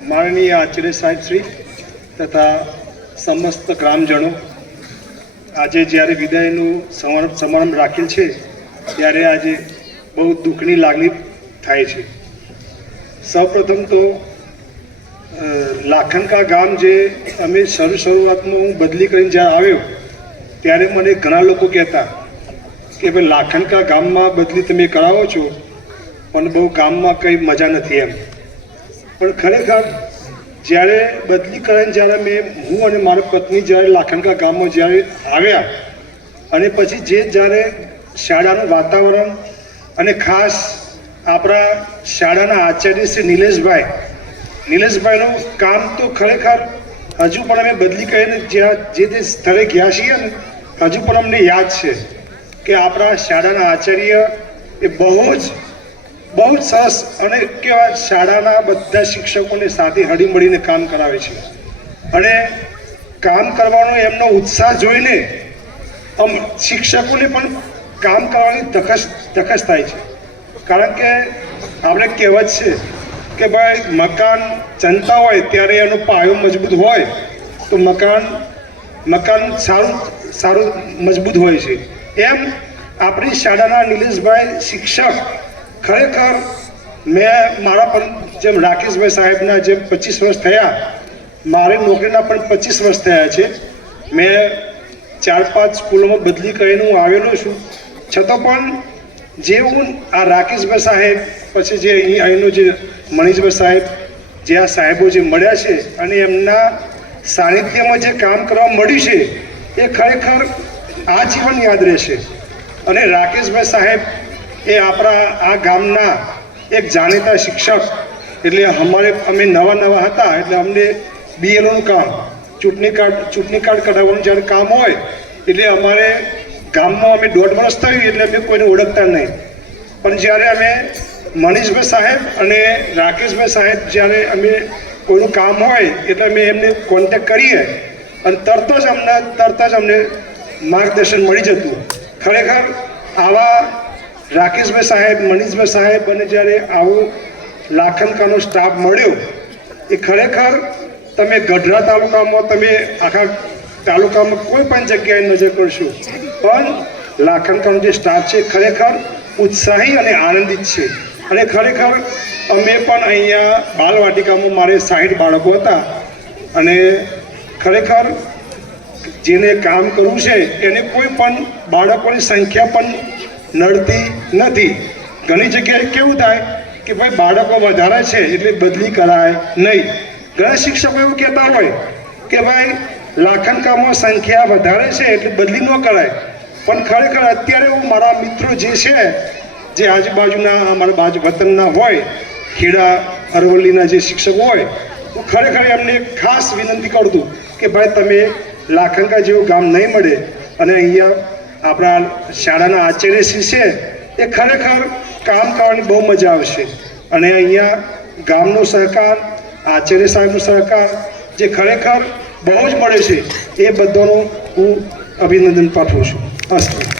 माननीय आचार्य साहेब श्री तथा समस्त ग्रामजनों आज જ્યારે વિદાયનું સમારંભ રાખેલ છે ત્યારે આજે બહુ દુઃખની લાગણી થાય છે। સૌપ્રથમ તો લાખનકા ગામ જે અમે શરૂઆતમાં હું બદલી કરીને જ્યારે આવ્યો ત્યારે મને ઘણા લોકો કહેતા કે ભાઈ લાખનકા ગામમાં બદલી તમે કરાવો છો પણ બહુ ગામમાં કંઈ મજા નથી એમ। પણ ખરેખર જ્યારે બદલી કરીને જ્યારે હું અને મારી પત્ની જ્યારે લાખનકા ગામમાં જ્યારે આવ્યા અને પછી જ્યારે શાળાનું વાતાવરણ અને ખાસ આપણા શાળાના આચાર્ય શ્રી નિલેશભાઈનું કામ તો ખરેખર હજુ પણ અમે બદલી કરીને જે તે સ્થળે ગયા છીએ ને હજુ પણ અમને યાદ છે કે આપણા શાળાના આચાર્ય એ બહુ જ સરસ અને કેવા શાળાના બધા શિક્ષકોને સાથે હળીમળીને કામ કરાવે છે અને કામ કરવાનો એમનો ઉત્સાહ જોઈને શિક્ષકોને પણ કામ કરવાની ધકસ થાય છે। કારણ કે આપણે કહેવત છે કે ભાઈ મકાન ચણતા હોય ત્યારે એનો પાયો મજબૂત હોય તો મકાન સારું મજબૂત હોય છે। એમ આપણી શાળાના નિલેશભાઈ શિક્ષક ખરેખર મેં મારા પણ જેમ રાકેશભાઈ સાહેબના જેમ 25 વર્ષ થયા મારી નોકરીના પણ 25 વર્ષ થયા છે। મેં 4-5 સ્કૂલોમાં બદલી કરીને હું આવેલો છું છતાં પણ જે હું આ રાકેશભાઈ સાહેબ પછી જે અહીંનો જે મનીષભાઈ સાહેબ જે આ સાહેબો જે મળ્યા છે અને એમના સાનિધ્યમાં જે કામ કરવા મળ્યું છે એ ખરેખર આજીવન યાદ રહેશે। અને રાકેશભાઈ સાહેબ એ આપણા આ ગામના એક જાણીતા શિક્ષક એટલે અમે નવા હતા એટલે અમને બીએલઓનું કામ ચૂંટણી કાર્ડ કઢાવવાનું જ્યારે કામ હોય એટલે અમારે ગામમાં અમે 1.5 વર્ષ થયું એટલે અમે કોઈને ઓળખતા નહીં પણ જ્યારે અમે મનીષભાઈ સાહેબ અને રાકેશભાઈ સાહેબ જ્યારે અમે કોઈનું કામ હોય એટલે અમે એમને કોન્ટેક્ટ કરીએ અને તરત જ અમને માર્ગદર્શન મળી જતું। ખરેખર આવા રાકેશભાઈ સાહેબ મનીષભાઈ સાહેબ અને જ્યારે આવો લાખનકાનો સ્ટાફ મળ્યો એ ખરેખર તમે ગઢડા તાલુકામાં તમે આખા તાલુકામાં કોઈ પણ જગ્યાએ નજર કરશો પણ લાખનકાનો જે સ્ટાફ છે ખરેખર ઉત્સાહી અને આનંદિત છે। અને ખરેખર અમે પણ અહીંયા બાલવાટિકામાં મારે 60 બાળકો હતા અને ખરેખર જેને કામ કરવું છે એને કોઈ પણ બાળકોની સંખ્યા પણ નડતી નથી। ઘણી જગ્યાએ કેવું થાય કે ભાઈ બાળકો વધારે છે એટલે બદલી કરાય નહીં। ઘણા શિક્ષકો એવું કહેતા હોય કે ભાઈ લાખનકામાં સંખ્યા વધારે છે એટલે બદલી ન કરાય પણ ખરેખર અત્યારે હું મારા મિત્રો જે છે જે આજુબાજુના અમારા વતનના હોય ખેડા અરવલ્લીના જે શિક્ષકો હોય હું ખરેખર એમને ખાસ વિનંતી કરતું કે ભાઈ તમે લાખનકા જેવું ગામ નહીં મળે અને અહીંયા આપણા શાળાના આચાર્યશ્રી છે એ ખરેખર કામ કરવાની બહુ મજા આવશે અને અહીંયા ગામનો સહકાર આચાર્ય સાહેબનો સહકાર જે ખરેખર બહુ જ મળે છે એ બધાનું હું અભિનંદન પાઠવું છું। અસ્તુ।